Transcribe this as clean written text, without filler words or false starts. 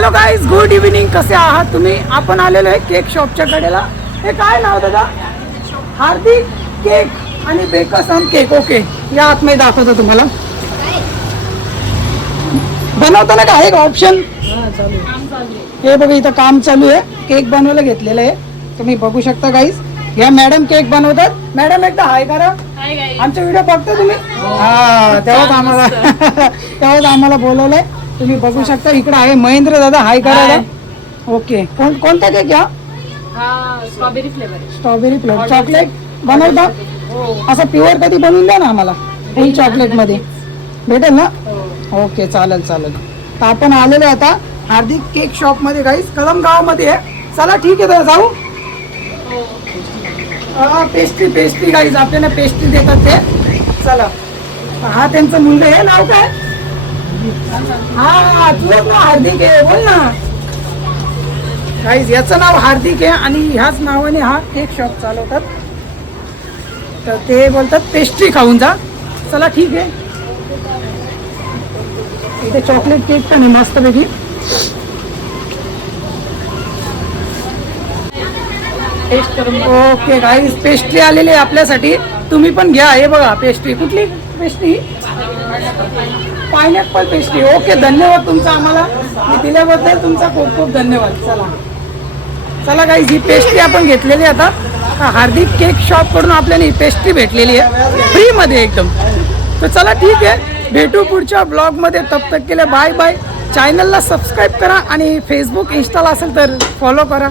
Hello guys, good evening. कसे आहात तुम्ही? आपण आलेलो आहे केक शॉपच्या कडेला. हे काय नाव दादा? हार्दिक केक आणि बेकर्स अँड केक. ओके, या आतमध्ये दाखवतो तुम्हाला. बनवताना काय आहे का ऑप्शन? हे बघा, इथं काम चालू आहे. केक बनवायला घेतलेलं आहे. तुम्ही बघू शकता गाईज. ह्या मॅडम केक बनवतात. मॅडम एकदा हाय करा. आमचा व्हिडिओ बघता तुम्ही? हा, तेव्हाच आम्हाला बोलवलंय. तुम्ही बघू शकता. इकडे आहे महेंद्र दादा. हाय करा. ओके, कोणता केक घ्या? Strawberry flavour. चॉकलेट बनवता? असं प्युअर कधी बनवून द्या ना आम्हाला. फुल चॉकलेट मध्ये भेटेल ना? ओके, चालेल. तर आपण आलेलो आता हार्दिक केक शॉप मध्ये गाईस, कळमगाव मध्ये आहे. चला ठीक आहे, तर जाऊ. पेस्ट्री गाईज, आपल्याला पेस्ट्री देतात ते. चला, हा त्यांचं मुलगा आहे. नाव काय? हा, तुझं नाव हार्दिक आहे, बोल ना. गाईज, याचं नाव हार्दिक आहे आणि ह्याच नावाने हा केक शॉप चालवतात. तर ते बोलतात पेस्ट्री खाऊन जा. चला ठीक आहे. इथे चॉकलेट केक पण आहे मस्तपैकी. ओके गाईज, पेस्ट्री आलेली आहे आपल्यासाठी. तुम्ही पण घ्या. हे बघा पेस्ट्री. कुठली पेस्ट्री? Pineapple pastry. ओके, धन्यवाद तुमचा. आम्हाला दिल्याबद्दल तुमचा खूप खूप धन्यवाद. चला गाईज, ही पेस्ट्री आपण घेतलेली आता हार्दिक केक शॉप कडून. आपल्याला ही पेस्ट्री भेटलेली आहे फ्री मध्ये एकदम. तर चला ठीक आहे, भेटू पुढच्या ब्लॉग मध्ये. तब तक के लिए बाय बाय. चॅनलला सबस्क्राईब करा आणि फेसबुक इंस्टाला असेल तर फॉलो करा.